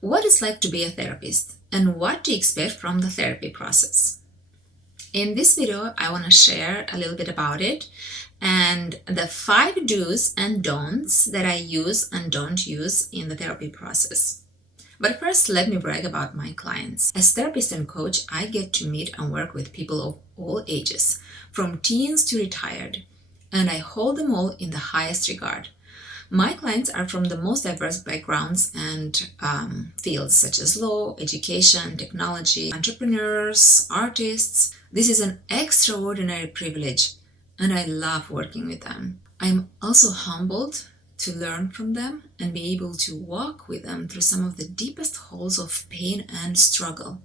what it's like to be a therapist, and what to expect from the therapy process. In this video, I want to share a little bit about it and the 5 do's and don'ts that I use and don't use in the therapy process. But first, let me brag about my clients. As therapist and coach, I get to meet and work with people of all ages, from teens to retired, and I hold them all in the highest regard. My clients are from the most diverse backgrounds and fields such as law, education, technology, entrepreneurs, artists. This is an extraordinary privilege, and I love working with them. I'm also humbled to learn from them and be able to walk with them through some of the deepest holes of pain and struggle.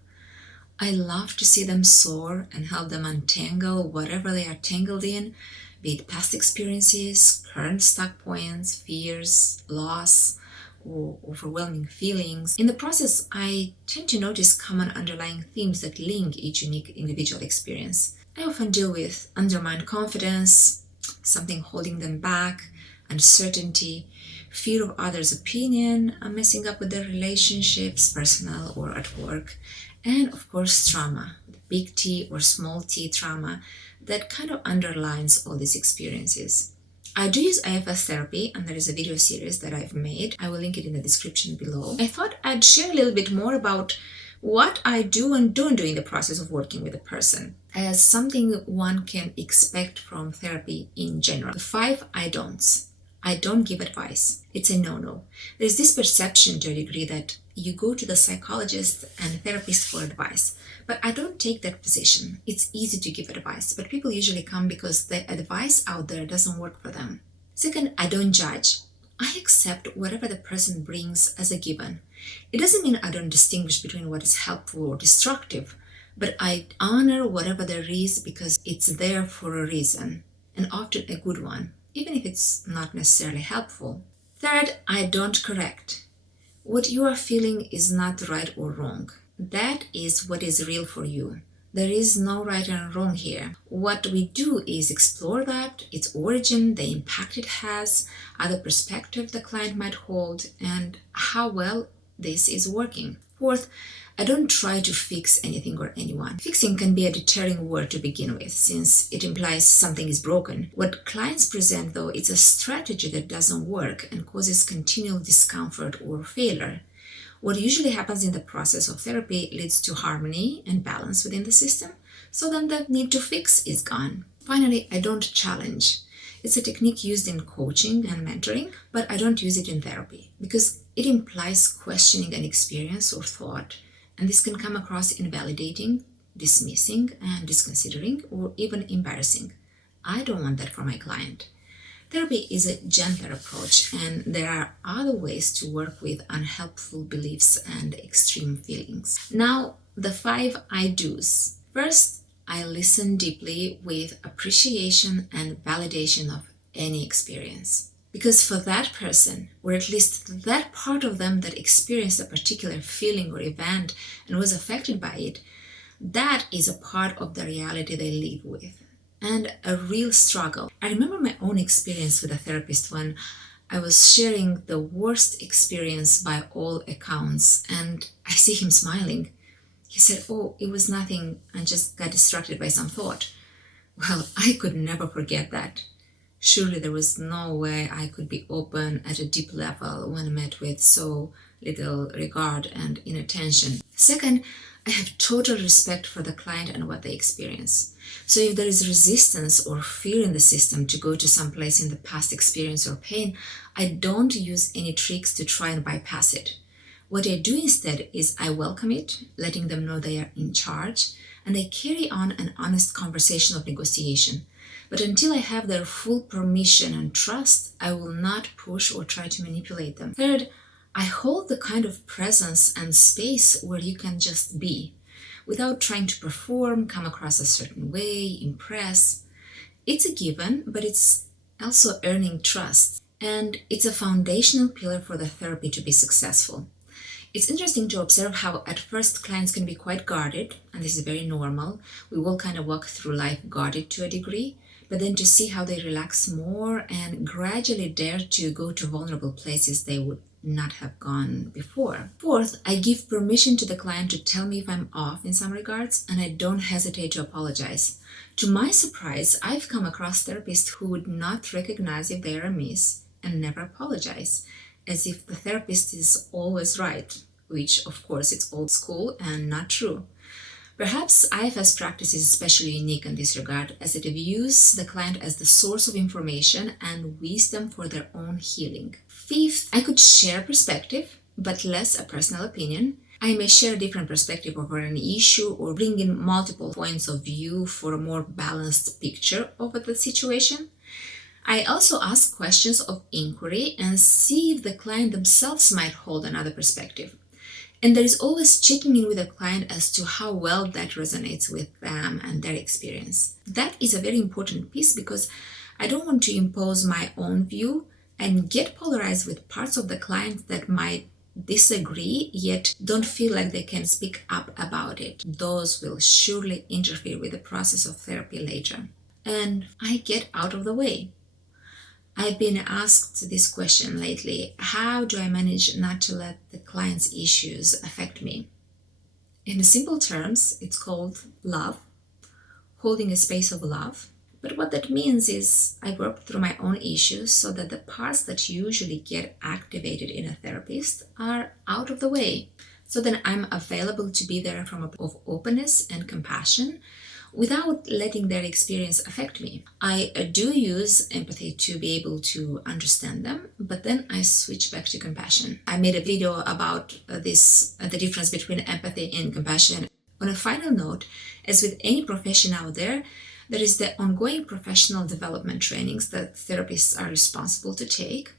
I love to see them soar and help them untangle whatever they are tangled in, be it past experiences, current stuck points, fears, loss, or overwhelming feelings. In the process, I tend to notice common underlying themes that link each unique individual experience. I often deal with undermined confidence, something holding them back, uncertainty, fear of others' opinion, messing up with their relationships, personal or at work, and of course trauma, big T or small t trauma that kind of underlines all these experiences. I do use IFS therapy, and there is a video series that I've made. I will link it in the description below. I thought I'd share a little bit more about what I do and don't do in the process of working with a person as something one can expect from therapy in general. The 5 I don'ts. I don't give advice. It's a no-no. There's this perception to a degree that you go to the psychologist and therapist for advice, but I don't take that position. It's easy to give advice, but people usually come because the advice out there doesn't work for them. Second, I don't judge. I accept whatever the person brings as a given. It doesn't mean I don't distinguish between what is helpful or destructive, but I honor whatever there is because it's there for a reason, and often a good one, even if it's not necessarily helpful. Third, I don't correct. What you are feeling is not right or wrong. That is what is real for you. There is no right and wrong here. What we do is explore that, its origin, the impact it has, other perspective the client might hold, and how well this is working. Fourth, I don't try to fix anything or anyone. Fixing can be a deterring word to begin with, since it implies something is broken. What clients present, though, is a strategy that doesn't work and causes continual discomfort or failure. What usually happens in the process of therapy leads to harmony and balance within the system, so then the need to fix is gone. Finally, I don't challenge. It's a technique used in coaching and mentoring, but I don't use it in therapy because it implies questioning an experience or thought, and this can come across invalidating, dismissing, and disconsidering, or even embarrassing. I don't want that for my client. Therapy is a gentler approach, and there are other ways to work with unhelpful beliefs and extreme feelings. Now, the 5 I do's. First, I listen deeply with appreciation and validation of any experience. Because for that person, or at least that part of them that experienced a particular feeling or event and was affected by it, that is a part of the reality they live with, and a real struggle. I remember my own experience with a therapist when I was sharing the worst experience by all accounts, and I see him smiling. He said, "Oh, it was nothing, I just got distracted by some thought." Well, I could never forget that. Surely there was no way I could be open at a deep level when met with so little regard and inattention. Second, I have total respect for the client and what they experience. So if there is resistance or fear in the system to go to some place in the past experience or pain, I don't use any tricks to try and bypass it. What I do instead is I welcome it, letting them know they are in charge, and I carry on an honest conversation of negotiation. But until I have their full permission and trust, I will not push or try to manipulate them. Third, I hold the kind of presence and space where you can just be, without trying to perform, come across a certain way, impress. It's a given, but it's also earning trust, and it's a foundational pillar for the therapy to be successful. It's interesting to observe how at first clients can be quite guarded, and this is very normal. We all kind of walk through life guarded to a degree, but then to see how they relax more and gradually dare to go to vulnerable places they would not have gone before. Fourth, I give permission to the client to tell me if I'm off in some regards, and I don't hesitate to apologize. To my surprise, I've come across therapists who would not recognize if they are amiss and never apologize, as if the therapist is always right, which of course it's old school and not true. Perhaps IFS practice is especially unique in this regard, as it views the client as the source of information and wisdom for their own healing. Fifth, I could share perspective, but less a personal opinion. I may share a different perspective over an issue or bring in multiple points of view for a more balanced picture of the situation. I also ask questions of inquiry and see if the client themselves might hold another perspective. And there is always checking in with the client as to how well that resonates with them and their experience. That is a very important piece because I don't want to impose my own view and get polarized with parts of the client that might disagree yet don't feel like they can speak up about it. Those will surely interfere with the process of therapy later. And I get out of the way. I've been asked this question lately: how do I manage not to let the client's issues affect me? In simple terms, it's called love, holding a space of love. But what that means is I work through my own issues so that the parts that usually get activated in a therapist are out of the way. So then I'm available to be there from a place of openness and compassion without letting their experience affect me. I do use empathy to be able to understand them, but then I switch back to compassion. I made a video about the difference between empathy and compassion. On a final note, as with any profession out there, there is the ongoing professional development trainings that therapists are responsible to take.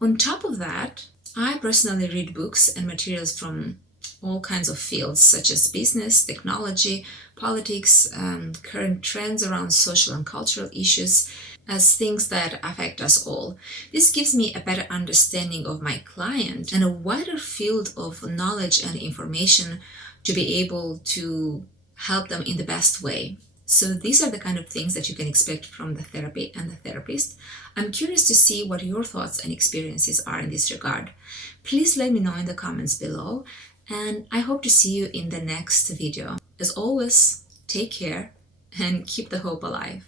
On top of that, I personally read books and materials from all kinds of fields such as business, technology, politics, current trends around social and cultural issues as things that affect us all. This gives me a better understanding of my client and a wider field of knowledge and information to be able to help them in the best way. So these are the kind of things that you can expect from the therapy and the therapist. I'm curious to see what your thoughts and experiences are in this regard. Please let me know in the comments below, and I hope to see you in the next video. As always, take care and keep the hope alive.